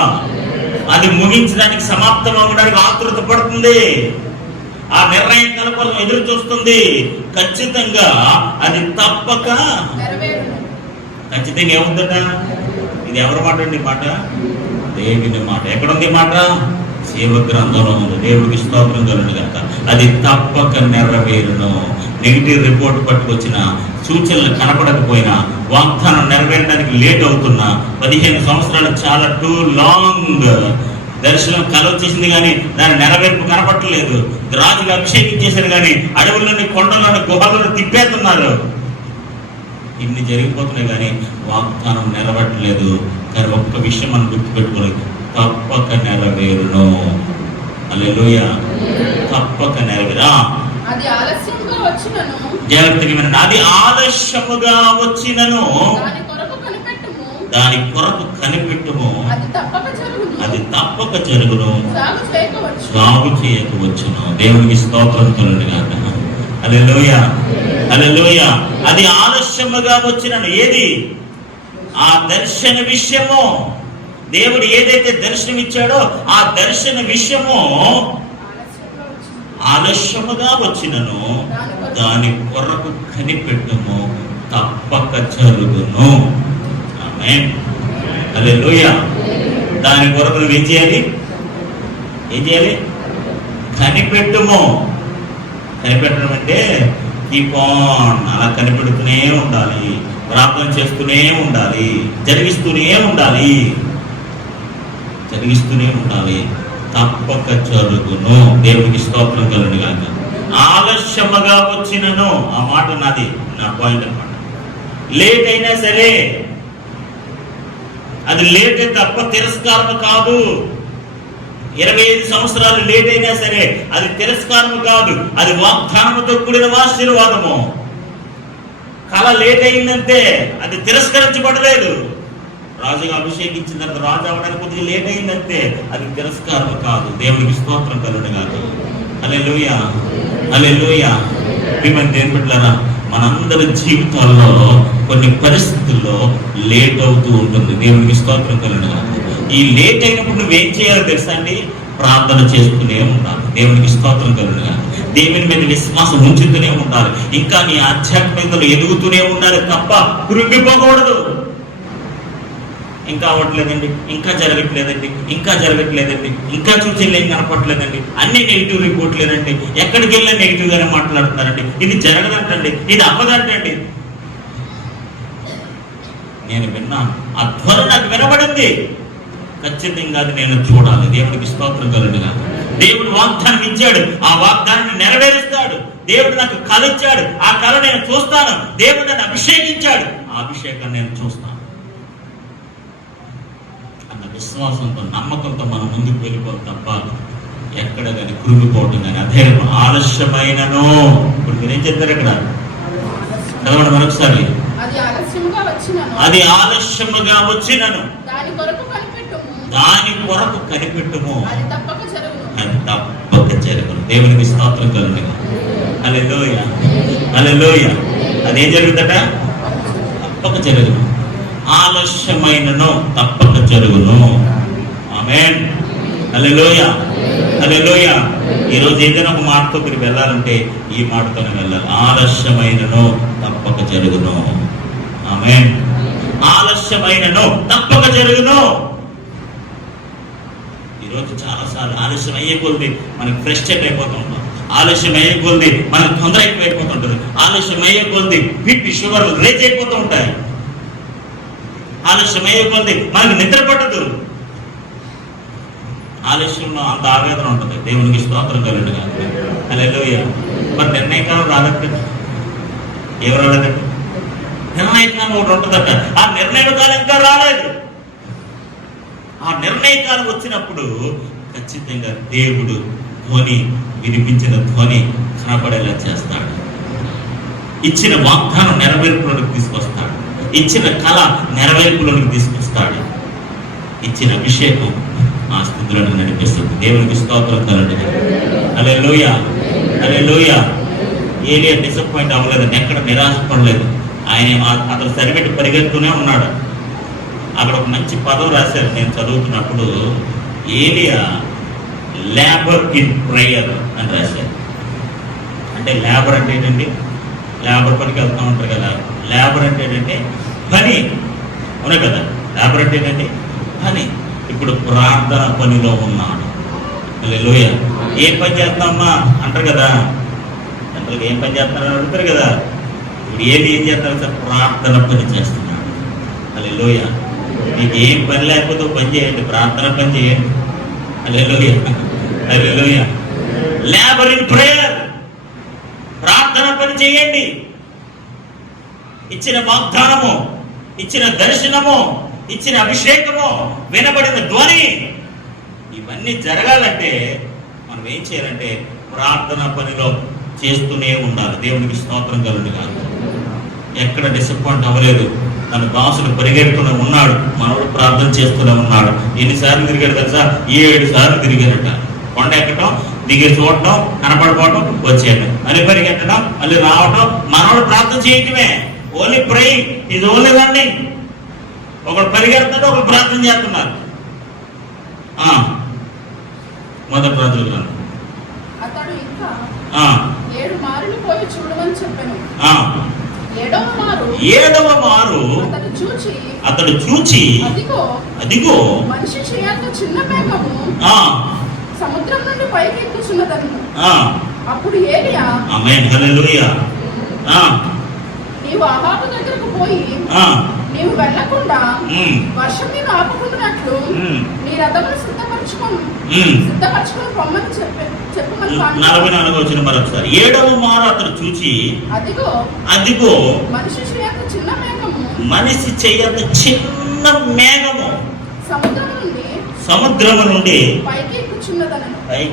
అది ముగించడానికి, సమాప్తం అవ్వడానికి ఆతురత పడుతుంది. ఆ నిర్ణయం కలపడం ఎదురు చూస్తుంది. ఖచ్చితంగా అది తప్పక ఖచ్చితంగా ఏముందట? ఇది ఎవరి మాట అండి? మాట దేవుని మాట. ఎక్కడుంది మాట? జీవ గ్రంథంలో ఉంది. దేవుడికి స్తోత్రం కలుగును గాక. అది తప్పక నెరవేరును. నెగిటివ్ రిపోర్ట్ పట్టుకొచ్చిన, సూచనలు కనపడకపోయినా, వాగ్దానం నెరవేరడానికి లేట్ అవుతున్నా, 15 సంవత్సరాలు చాలా టూ లాంగ్. దర్శనం కల వచ్చేసింది కానీ దాని నెరవేర్పు కనపట్టలేదు. రాజులు అభిషేకించేశారు కానీ అడవుల్లోని, కొండలను, గుహలను తిప్పేస్తున్నారు. ఇన్ని జరిగిపోతున్నాయి కానీ వాగ్దానం నెరవేరట్లేదు. కానీ ఒక్క విషయం మనం గుర్తుపెట్టుకోవాలి, తప్పక నెరవేరును. హల్లెలూయా. తప్పక నెరవేరా. జాగ్రత్తగా వినండి. అది ఆలస్యముగా వచ్చినను దాని కొరకు కనిపెట్టుము, అది తప్పక జరుగును, సాగు చేయకవచ్చును. దేవునికి స్తోత్రం కలుగును గాక. హల్లెలూయా. హల్లెలూయా. అది ఆలస్యముగా వచ్చినను. ఏది? ఆ దర్శన విషయము. దేవుడు ఏదైతే దర్శనం ఇచ్చాడో ఆ దర్శన విషయము ఆలస్యముగా వచ్చినను దాని కొరకు కనిపెట్టుము, తప్పక జరుగును. ఆమేన్. హల్లెలూయా. దాని కొరకు నువ్వు ఏం చేయాలి? కనిపెట్టుము. కనిపెట్టడం అంటే కీప్ ఆన్, అలా కనిపెడుతూనే ఉండాలి, ప్రార్థన చేస్తూనే ఉండాలి, జరిగిస్తూనే ఉండాలి. తప్పక జరుగును. దేవునికి స్తోత్రం కలుగును గాక. ఆలస్యముగా వచ్చినను, ఆ మాట నాది, నా పాయింట్ అన్నమాట. లేట్ అయినా సరే, అది లేట్ తప్ప తిరస్కారం కాదు. 25 సంవత్సరాలు లేట్ అయినా సరే అది తిరస్కారం కాదు, అది వాగ్దానముతో కూడిన ఆశీర్వాదము. కళ లేట్ అయిందంటే అది తిరస్కరించబడలేదు. రాజుగా అభిషేకించిన తర్వాత రాజు అవడానికి కొద్దిగా లేట్ అయిందంటే అది తిరస్కారం కాదు. దేవునికి స్తోత్రం కలుగును గాక. హల్లెలూయా. హల్లెలూయా. దేవుని బిడ్డలారా, మనందరి జీవితాల్లో కొన్ని పరిస్థితుల్లో లేట్ అవుతూ ఉంటుంది. దేవునికి స్తోత్రం కలుగును గాక. ఈ లేట్ అయినప్పుడు నువ్వేం చేయాలో తెలుసా అండి? ప్రార్థన చేస్తూనే ఉండాలి. దేవునికి స్తోత్రం కలుగును గాక. దేవుని మీద విశ్వాసం ఉంచుతూనే ఉండాలి. ఇంకా నీ ఆధ్యాత్మికతలో ఎదుగుతూనే ఉండాలి తప్ప కృంగిపోకూడదు. ఇంకా అవ్వట్లేదండి, ఇంకా జరగట్లేదండి, ఇంకా సూచనలు ఏం కనపట్లేదండి, అన్ని నెగిటివ్ రిపోర్ట్లేనండి, ఎక్కడికి వెళ్ళినా నెగిటివ్ గానే మాట్లాడుతున్నారండి, ఇది జరగదంటండి, ఇది అవ్వదంటండి. నేను విన్నాను, ఆ ధ్వని నాకు వినబడింది. ఖచ్చితంగా అది నేను చూడాలి. దేవునికి స్తోత్రం కలుగును గాక. దేవుడు వాగ్దానం ఇచ్చాడు, ఆ వాగ్దానాన్ని నెరవేరుస్తాడు. దేవుడు నాకు కళ ఇచ్చాడు, ఆ కళ నేను చూస్తాను. దేవుడు నన్ను అభిషేకించాడు, ఆ అభిషేకాన్ని నేను చూస్తాను అన్న విశ్వాసంతో, నమ్మకంతో మనం ముందుకు వెళ్ళిపోతాం తప్ప ఎక్కడ కానీ కృంగిపోవటం కానీ అధైర్యం. ఆలస్యమైనను, ఇప్పుడు మీరేం చెప్తారు ఇక్కడ చదవండి మరొకసారి. అది ఆలస్యముగా వచ్చినను దాని కొరకు కనిపెట్టుము, అది తప్పక జరుగును. దేవునికి స్తోత్రం కలుగును. హల్లెలూయా. హల్లెలూయా. అదేం జరుగుతట? తప్పక జరుగును. ఆలస్యమైనను తప్పక జరుగును. ఆమేన్. హల్లెలూయా. హల్లెలూయా. ఈరోజు ఏదైనా ఒక మాటతో మీరు వెళ్ళాలంటే ఈ మాటతోనే వెళ్ళాలి. ఆలస్యమైనను తప్పక జరుగును. ఆమేన్. ఆలస్యమైనను తప్పక జరుగును. ఈరోజు చాలాసార్లు ఆలస్యం అయ్యే కొద్ది మనకి ఫ్రస్ట్రేట్ అయిపోతూ ఉంటాం. ఆలస్యం అయ్యే కొద్ది మనకు తొందర ఎక్కువైపోతుంటుంది. ఆలస్యం అయ్యే కొద్ది బీపీ షుగర్లు రేజ్ అయిపోతూ ఉంటాయి. ఆలస్యం అయ్యే కొద్ది మనకు నిద్ర పట్టదు. ఆలస్యంలో అంత ఆవేదన ఉంటుంది. దేవునికి స్తోత్రం కలుగును గాక. హల్లెలూయా. మరి నిర్ణయకాలం రాదట. ఏం రాలేదట? నిర్ణయకాలం ఒకటి ఉంటుందట. ఆ నిర్ణయ కాలం ఇంకా రాలేదు. ఆ నిర్ణయకాలం వచ్చినప్పుడు ఖచ్చితంగా దేవుడు ధ్వని, వినిపించిన ధ్వని కనపడేలా చేస్తాడు. ఇచ్చిన వాగ్దానం నెరవేర్పులోనికి తీసుకొస్తాడు. ఇచ్చిన కళ నెరవేర్పులోనికి తీసుకొస్తాడు. ఇచ్చిన అభిషేకం ఆ స్థితిలోకి నడిపిస్తుంది. దేవునికి స్తోత్రం కలుగును. హల్లెలూయా, హల్లెలూయా. ఏలియా డిసప్పాయింట్ అవ్వలేదండి, ఎక్కడ నిరాశపడలేదు. ఆయన అతను సరిపెట్టి పరిగెడుతూనే ఉన్నాడు. అక్కడ ఒక మంచి పదం రాశారు నేను చదువుతున్నప్పుడు, ఏలియా లేబర్ ఇన్ ప్రేయర్ అని రాశారు. అంటే లేబర్ అంటే ఏంటండి? లేబర్ పనికి వెళ్తూ ఉంటారు కదా. లేబర్ అంటే ఏంటంటే పని, అవునా కదా? లేబర్ అంటే ఏంటంటే పని. ఇప్పుడు ప్రార్థన పనిలో ఉన్నాడు. హల్లెలూయా. ఏం పని చేస్తామమ్మా అంటారు కదా, అంటే ఏం పని చేస్తారని అడుగుతారు కదా. ఇప్పుడు ఏం చేస్తారు సార్? ప్రార్థన పని చేస్తున్నాడు. హల్లెలూయా. మీకు ఏం పని లేకపోతే పని చేయండి, ప్రార్థన పని చేయండి. హల్లెలూయా, హల్లెలూయా. లేబర్ ఇన్ ప్రేయర్, ప్రార్థన పని చేయండి. ఇచ్చిన వాగ్దానము, ఇచ్చిన దర్శనము, ఇచ్చిన అభిషేకము, వినబడిన ధ్వని, ఇవన్నీ జరగాలంటే మనం ఏం చేయాలంటే ప్రార్థన పనిలో చేస్తూనే ఉండాలి. దేవునికి స్తోత్రం కలుగును గాక. ఎక్కడ డిసప్పాయింట్ అవ్వలేదు. తన దాసులు పరిగెడుతూనే ఉన్నాడు, మనోడు ప్రార్థన చేస్తూనే ఉన్నాడు. ఎన్నిసార్లు తిరిగాడు తెలుసా? 7 సార్లు తిరిగాడట. కొండ ఎక్కటం, దిగి చూడటం, కనపడిపోవటం, వచ్చేయడం, మళ్ళీ పరిగెట్టడం, మళ్ళీ రావటం. మనోడు ప్రార్థన చేయటమే. Only praying is only running. ఒకడు పరిగెడుతున్నాడు, ఒకడు ప్రార్థన చేస్తున్నారు. మొదటి రాజుల గ్రంథం. అతడు ఇంకా 7 మారులు పోయి చూడమని చెప్పాను. 7వ మారు అతడు చూచి అదిగో మనిషి చేయంత చిన్న మేఘము సముద్రం నుండి పైకి ఎక్కుచున్నదను. అప్పుడు ఏలియా, ఆమేన్, హల్లెలూయా, నీవు అహాబు దగ్గరకు పోయి నీవు వెళ్ళకుండా వర్షం నీవు ఆపుకున్నట్లు నీ రథమును సిద్ధపరచుకొని పొమ్మని చెప్పమని. 44 వచ్చిన మరొకసారి. 7వ మారు అతడు చూచి అదిగో మనిషి చెయ్యంత చిన్న మేఘము సముద్రము నుండి పైకి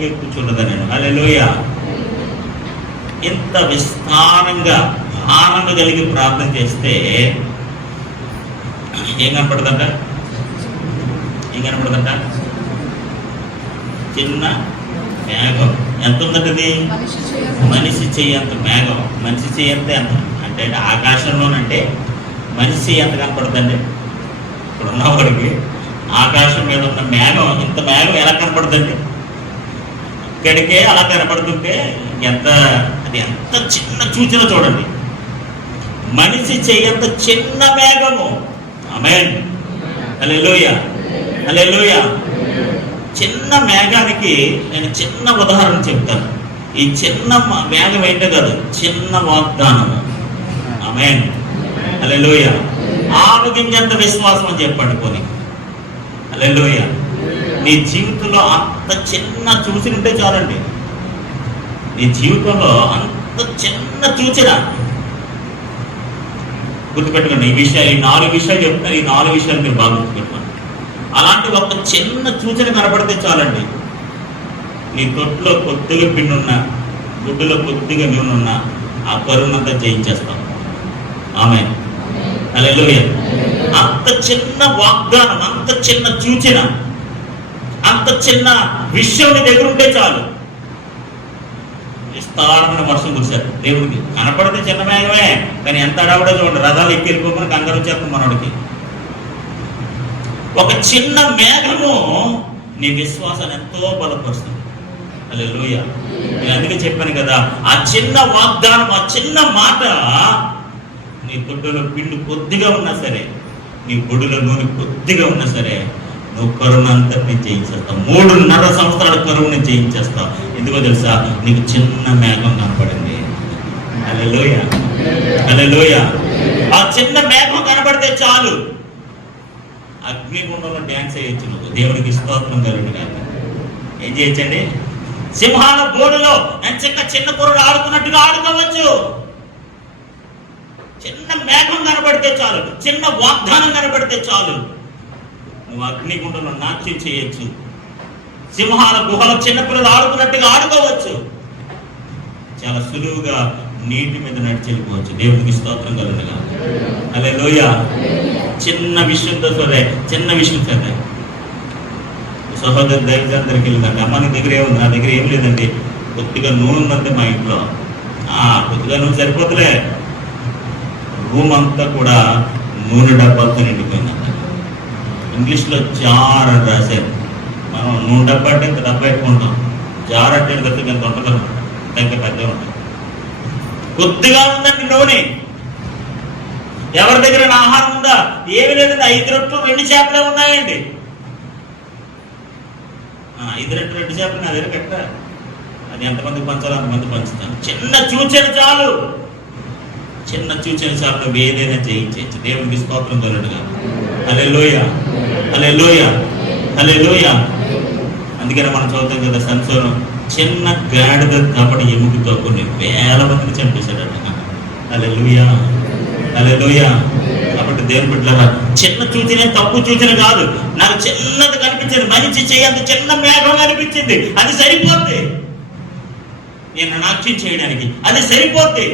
ఎక్కుచున్నదనను. హల్లెలూయా. ఇంత విస్తారంగా ఆనందం కలిగి ప్రార్థన చేస్తే ఏం కనపడదంట? చిన్న మేఘం. ఎంత ఉందంటది? మనిషి చెయ్యంత మేఘం. మనిషి చెయ్యంత ఎంత అంటే ఆకాశంలోనంటే మనిషి ఎంత కనపడుతుందండి? ఇప్పుడు ఉన్నవాడికి ఆకాశం మీద ఉన్న మేఘం, ఇంత మేఘం ఎలా కనపడుతుంది? ఇక్కడికే అలా కనపడుతుంటే అది ఎంత చిన్న సూచన చూడండి. మనిషి చెయ్యంత చిన్న మేఘము. ఆమేన్, హల్లెలూయా, హల్లెలూయా. చిన్న మేఘానికి నేను చిన్న ఉదాహరణ చెప్తాను. ఈ చిన్న మేఘం ఏంటో కాదు, చిన్న వాగ్దానము. ఆమేన్, హల్లెలూయా. ఆవగింజంత విశ్వాసం అని చెప్పండి పోనీ. హల్లెలూయా. నీ జీవితంలో అంత చిన్న సూచన ఉంటే చాలండి. నీ జీవితంలో అంత చిన్న సూచన గుర్తుపెట్టుకోండి. ఈ 4 విషయాలు చెప్తాను. ఈ 4 విషయాలు మీరు బాగా గుర్తుపెట్టుకోండి. అలాంటి ఒక చిన్న సూచన కనపడితే చాలండి. నీ తొట్టులో కొద్దిగా పిండున్నా, గుడ్డులో కొద్దిగా నూనెన్నా ఆ కరువునంతా జయించేస్తాం. ఆమేన్, హల్లెలూయా. అంత చిన్న వాగ్దానం, అంత చిన్న సూచన, అంత చిన్న విషయం నీ దగ్గర ఉంటే చాలు. విస్తారమైన వర్షం కురిశారు. దేవుడికి కనపడితే చిన్న మేఘమే, కానీ ఎంత అడవడో చూడండి. రథాలు ఎక్కి వెళ్ళిపోమని కంగారు వచ్చేస్తాం మనోడికి. ఒక చిన్న మేఘము నీ విశ్వాసాన్ని ఎంతో బలపరుస్తుంది. హల్లెలూయా. నేను అందుకే చెప్పాను కదా, ఆ చిన్న వాగ్దానం, ఆ చిన్న మాట నీ తొట్టులో పిండి కొద్దిగా ఉన్నా సరే, నీ బొడిలో నూనె కొద్దిగా ఉన్నా సరే, నువ్వు కరువునంతటిని జయించేస్తావు. 3.5 సంవత్సరాల కరువుని జయించేస్తావు. ఎందుకో తెలుసా? నీకు చిన్న మేఘం కనపడింది. హల్లెలూయా, హల్లెలూయా. ఆ చిన్న మేఘం కనపడితే చాలు, అగ్నిగుండంలో డ్యాన్స్ చేయొచ్చు నువ్వు. దేవుడికి స్తోత్రం కలుగును గాక. ఏం చేయొచ్చండి? సింహాల బోనులో ఎంచక్క చిన్న కుర్రలు ఆడుకున్నట్టుగా ఆడుకోవచ్చు. చిన్న మేఘం కనబడితే చాలు, చిన్న వాగ్దానం కనబడితే చాలు. నువ్వు అగ్నిగుండంలో నాట్యం చేయొచ్చు, సింహాల గుహలో చిన్నపిల్లలు ఆడుకున్నట్టుగా ఆడుకోవచ్చు, చాలా సులువుగా నీటి మీద నడిచి వెళ్ళిపోవచ్చు. దేవునికి స్తోత్రం కలుగునుగా. హల్లెలూయా. చిన్న విషయంతో సరే, చిన్న విషయం సరే, సహోదరు దైవజనుడికి వెళ్ళిందంటే, అమ్మ నీ దగ్గర ఏముంది? నా దగ్గర ఏం లేదండి, కొద్దిగా నూనె ఉందంటే మా ఇంట్లో. కొద్దిగా నూనె సరిపోతులే. రూమ్ అంతా కూడా నూనె డబ్బాలతో నిండిపోయిందంట. ఇంగ్లీష్లో జార్ అని రాశారు. మనం నూనె డబ్బా అంటే ఇంత డబ్బా పెట్టుకుంటాం, జార్ అంటే కొద్దిగా ఎంత ఉంటుంది అనమాట, ఇంకా పెద్దగా ఉంటుంది. కొద్దిగా ఉందండి నూనె. ఎవరి దగ్గర ఆహారం ఉందా? ఏమి లేదండి, 5 రొట్టెలు 2 చేపలే ఉన్నాయండి. 5 రొట్టెలు 2 చేపలు నా దగ్గర కట్ట, అది ఎంతమందికి పంచాలో అంతమంది పంచుతాను. చిన్న సూచన చాలు, చిన్న సూచన చాలు, నువ్వు ఏదైనా చేయించవచ్చు. దేవునికి స్తోత్రం కలుగునుగా. హల్లెలూయా, హల్లెలూయా, హల్లెలూయా. అందుకనే మనం చదువుతాం కదా, సంసోను చిన్న గాడిద కాబట్టి ఎముకతో కొన్ని వేల మందిని చంపేశాడట. హల్లెలూయా, హల్లెలూయా. కాబట్టి దేవుని బిడ్డలారా, చిన్న సూచన తప్పు సూచన కాదు. నాకు చిన్నది కనిపించింది, మంచి చేయంత చిన్న మేఘం కనిపించింది, అది సరిపోద్ది నేను నాట్యం చేయడానికి, అది సరిపోద్ది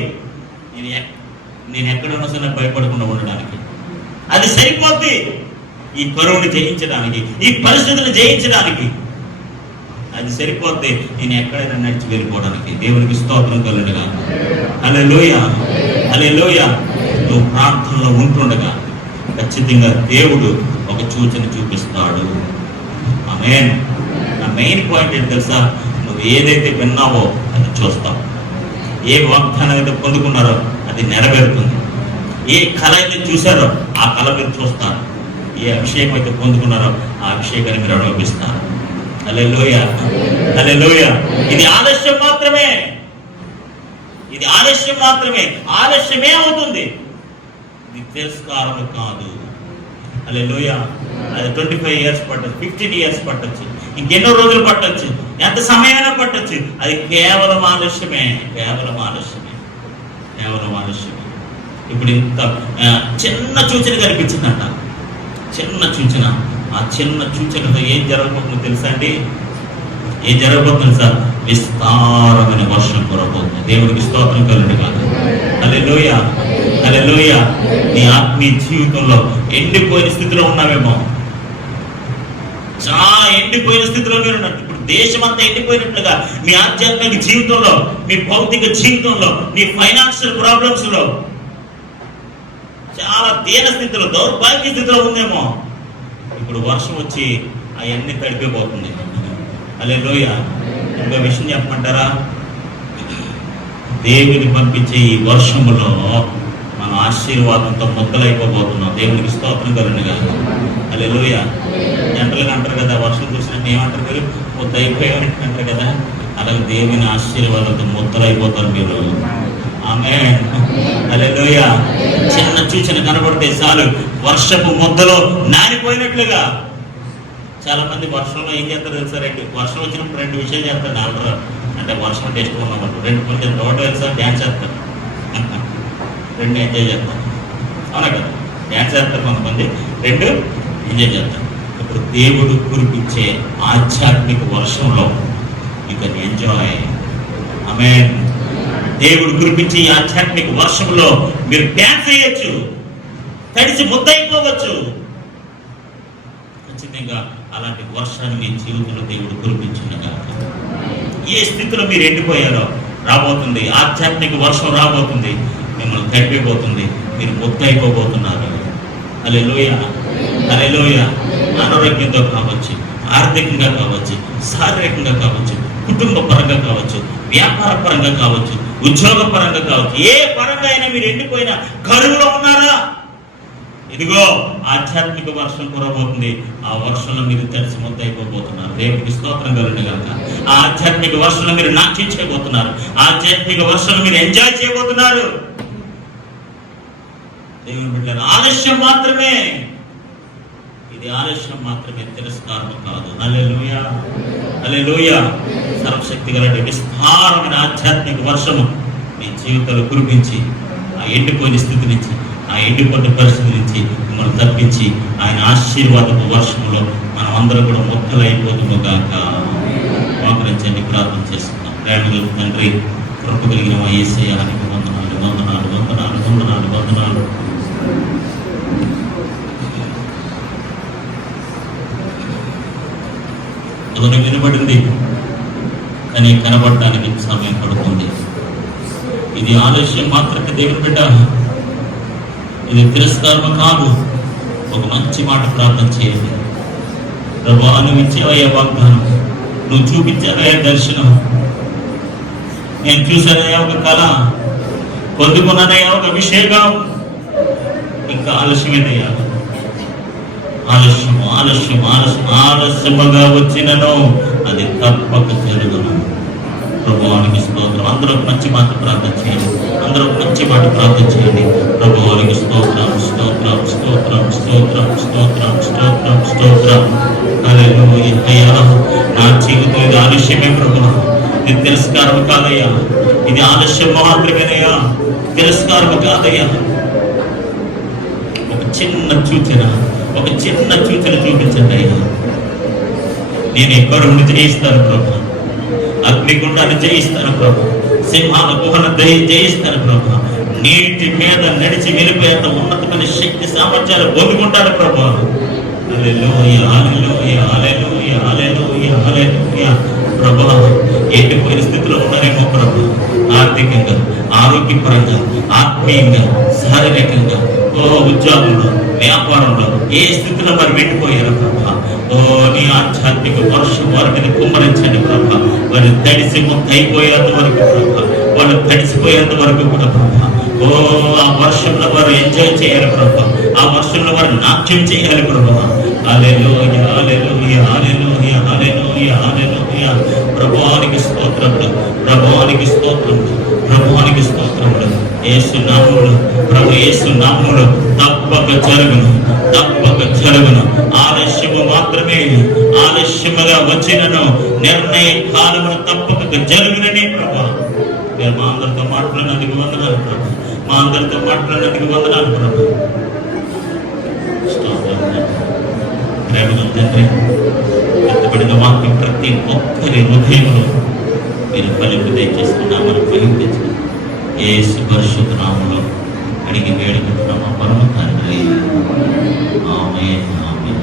నేను ఎక్కడున్నా సరే భయపడకుండా ఉండడానికి, అది సరిపోద్ది ఈ కరువుని జయించడానికి, ఈ పరిస్థితులను జయించడానికి, అది సరిపోద్ది నేను ఎక్కడైనా నడిచి వెళ్ళిపోవడానికి. దేవునికి స్తోత్రం కలుగునుగా. హల్లెలూయా, హల్లెలూయా. నువ్వు ప్రార్థనలో ఉంటుండగా ఖచ్చితంగా దేవుడు ఒక సూచన చూపిస్తాడు. ఆమేన్. నా మెయిన్ పాయింట్ ఏంటి తెలుసా? నువ్వు ఏదైతే విన్నావో అది చూస్తావు, ఏ వాగ్దానం అయితే పొందుకున్నారో అది నెరవేరుతుంది, ఏ కళ అయితే చూశారో ఆ కళ మీరు చూస్తారు, ఏ అభిషేకం అయితే పొందుకున్నారో ఆ అభిషేకాన్ని మీరు అనుభవిస్తారు. హల్లెలూయా, హల్లెలూయా. ఇది ఆలస్యం మాత్రమే, ఇది ఆలస్యం మాత్రమే, ఆలస్యమే అవుతుంది, ఇది తిరస్కారం కాదు. హల్లెలూయా. అది 25 years పట్టచ్చు, 15 years పట్టచ్చు, ఇంకెన్నో రోజులు పట్టచ్చు, ఎంత సమయమైనా పట్టచ్చు. అది కేవలం ఆలస్యమే, కేవలం ఆలస్యమే, కేవలం ఆలస్యమే. ఇప్పుడు ఇంత చిన్న సూచన కనిపించిందంట, చిన్న సూచన. ఆ చిన్న సూచనతో ఏం జరగబోతుందో తెలుసా అండి? ఏం జరగబోతుందో తెలుసా? విస్తారమైన వర్షం కురబోతుంది. దేవుడికి స్తోత్రం కలుగునుగా. హల్లెలూయా, హల్లెలూయా. నీ ఆత్మీయ జీవితంలో ఎండిపోయిన స్థితిలో ఉన్నావేమో, చాలా ఎండిపోయిన స్థితిలో మీరు ఉన్నారు. ఇప్పుడు దేశం అంతా ఎండిపోయినట్లుగా మీ ఆధ్యాత్మిక జీవితంలో, మీ భౌతిక జీవితంలో, మీ ఫైనాన్షియల్ ప్రాబ్లమ్స్ లో చాలా దీన స్థితిలో, దౌర్భాగ్య స్థితిలో ఉందేమో. ఇప్పుడు వర్షం వచ్చి అవన్నీ తడిపిపోతుంది. హల్లెలూయా. ఇంకో విషయం చెప్పమంటారా? దేవుని పంపించే ఈ వర్షములో మన ఆశీర్వాదంతో ముద్దలైపోబోతున్నాం. దేవునికి స్తోత్రం కలుగునుగా. హల్లెలూయా. జంటలుగా అంటారు కదా, వర్షం చూసినట్టు ఏమంటారు మీరు? ముద్దైపోయామని అంటారు కదా. అలాగే దేవుని ఆశీర్వాదంతో ముద్దలైపోతారు మీరు. ఆమేన్. హల్లెలూయా. చిన్న సూచన కనబడితే చాలు వర్షపు ముద్దలో నానిపోయినట్లుగా. చాలా మంది వర్షంలో ఏం చేస్తారు తెలుసా? వర్షం వచ్చినప్పుడు 2 విషయాలు చేస్తారు. అంటారు అంటే వర్షం అంటే ఇష్టం ఉన్నప్పుడు 2 కొంచెం రోడ్డు తెలుసా, డ్యాన్స్ చేస్తారు, 2 ఎంజాయ్ చేస్తారు. అవునా కదా? డ్యాన్స్ చేస్తారు కొంతమంది, 2 ఎంజాయ్ చేస్తారు. ఇప్పుడు దేవుడు కురిపించే ఆధ్యాత్మిక వర్షంలో యు కెన్ ఎంజాయ్. ఆమేన్. దేవుడు కురిపించే ఈ ఆధ్యాత్మిక వర్షంలో మీరు డ్యాన్స్ చేయొచ్చు, తడిసి ముద్దయిపోవచ్చు. ఖచ్చితంగా అలాంటి వర్షాన్ని మీ జీవితంలో దేవుడు కురిపించునుగా. ఏ స్థితిలో మీరు ఎండిపోయారో రాబోతుంది, ఆధ్యాత్మిక వర్షం రాబోతుంది, మిమ్మల్ని తడిపిపోతుంది, మీరు ముద్దయిపోబోతున్నారు. హల్లెలూయా, హల్లెలూయా. అనారోగ్యంతో కావచ్చు, ఆర్థికంగా కావచ్చు, శారీరకంగా కావచ్చు, కుటుంబ పరంగా కావచ్చు, వ్యాపార పరంగా కావచ్చు, ఉద్యోగ పరంగా కావచ్చు, ఏ పరంగా అయినా మీరు ఎండిపోయిన కరువులో ఉన్నారా? ఇదిగో ఆధ్యాత్మిక వర్షం కురబోతుంది. ఆ వర్షంలో మీరు తడిసి ముద్దయిపోబోతున్నారు. దేవుడికి స్తోత్రం కలుగునుగా. ఆ ఆధ్యాత్మిక వర్షంలో మీరు నాట్యం చేయబోతున్నారు. ఆధ్యాత్మిక వర్షంలో మీరు ఎంజాయ్ చేయబోతున్నారు. దేవుని బిడ్డలారా, ఆలస్యం మాత్రమే, ఇది ఆలస్యం మాత్రమే, తిరస్కారం కాదు. హల్లెలూయా, హల్లెలూయా. సర్వశక్తి గల విస్తారమైన ఆధ్యాత్మిక వర్షము మీ జీవితంలో కురిపించి ఆ ఎండిపోయిన స్థితి నుంచి ఆ ఎండిపోయిన పరిస్థితి నుంచి మిమ్మల్ని తప్పించి ఆయన ఆశీర్వాదపు వర్షంలో మనం అందరం కూడా మొక్కలైపోతున్నాం కాక. మోకరించండి, ప్రార్థన చేసుకుందాం. ప్రేమ తండ్రి, కృప కలిగిన మా యేసయ్య నీకు వందనాలు, వందనాలు, వందనాలు, వందనాలు, వందనాలు. అతను వినబడింది కానీ కనబడటానికి సమయం పడుతుంది. ఇది ఆలస్యం మాత్రమే దేవుని బిడ్డ, ఇది తిరస్కారం కాదు. ఒక మంచి మాట ప్రార్థన చేయండి. ప్రభువా, నువ్వు ఇచ్చేవయ్యా వాగ్దానం, నువ్వు చూపించావయ్యా దర్శనం, నేను చూసానయ్యా ఒక కళ, పొందుకున్నానయ్యా ఒక అభిషేకం. ఇంకా ఆలస్యమేనయ్యా, ఆలస్యం ఆలస్యం ఆలస్యం ఆలస్యముగా వచ్చినను అది తప్పక జరుగును. ప్రభువానికి స్తోత్రం. అందరూ మంచి మాట ప్రార్థన చేయండి, అందరూ మంచి మాట ప్రార్థన చేయండి. ప్రభువానికి స్తోత్రం, స్తోత్రం, స్తోత్రం, స్తోత్రం, స్తోత్రం, స్తోత్రం, స్తోత్రం. హల్లెలూయా. అయ్యా, నా జీవితం ఇది ఆలస్యమే ప్రభువా, ఇది తిరస్కారం కాదయ్యా, ఇది ఆలస్యం మాత్రమేనయ్యా, తిరస్కారం కాదయ్యా. ఒక చిన్న సూచన చూపించండి అయ్యా. నేను ఎక్కడుండి జయిస్తాను ప్రభు, అగ్నిగుండాన్ని జయిస్తాను ప్రభు, సింహాల గుహను జయిస్తాను ప్రభు, నీటి మీద నడిచి వెళ్ళిపోయేంత ఉన్నతమైన శక్తి సామర్థ్యాలు పొందుకుంటాను ప్రభు. హల్లెలూయా, హల్లెలూయా, హల్లెలూయా, హల్లెలూయా, హల్లెలూయా. ప్రభు, ఎండిపోయిన స్థితిలో ఉన్నారేమో ప్రభు, ఆర్థికంగా, ఆరోగ్యపరంగా, ఆత్మీయంగా, శారీరకంగా, ఉద్యోగంలో, వ్యాపారంలో ఏ స్థితిలో మరి వెళ్ళిపోయారు ప్రభా. నీ ఆధ్యాత్మిక వర్షం వారి మీద కుమ్మరించండి ప్రభా. వారు తడిసి మొత్తం అయిపోయేంత వరకు ప్రభా, వాళ్ళు తడిసిపోయేంత వరకు కూడా ప్రభా. ఆ వర్షంలో వారు ఎంజాయ్ చేయాలి ప్రభా, ఆ వర్షంలో వారు నాట్యం చేయాలి ప్రభా. హల్లెలూయా, హల్లెలూయా, హల్లెలూయా, హల్లెలూయా, హల్లెలూయా. ప్రభువానికి స్తోత్రములు, ప్రభువానికి స్తోత్రములు, ప్రభువానికి స్తోత్రములు. యేసు నామములో, ప్రభు యేసు నామములో తప్పక జరుగును, తప్పక జరుగును. ఆలస్యము మాత్రమే, ఆలస్యముగా వచ్చినను నిర్ణయ కాలమును తప్పక జరుగునని ప్రభు. మీరు మా అందరితో మాట్లాడినందుకు వందనాలు ప్రభు, మా అందరితో మాట్లాడినందుకు వందనాలు ప్రభు. ప్రేమగా తండ్రి, ఎత్తబడిన వాక్యం ప్రతి ఒక్కరి హృదయంలో మీరు ఫలింపు దయచేసుకున్నామని ఫలింపించుకున్నాం. యేసు పరిశుద్ధ నామములో అడిగి వేడుకుంటున్నాము పరమ తండ్రి. ఆమేన్, ఆమేన్.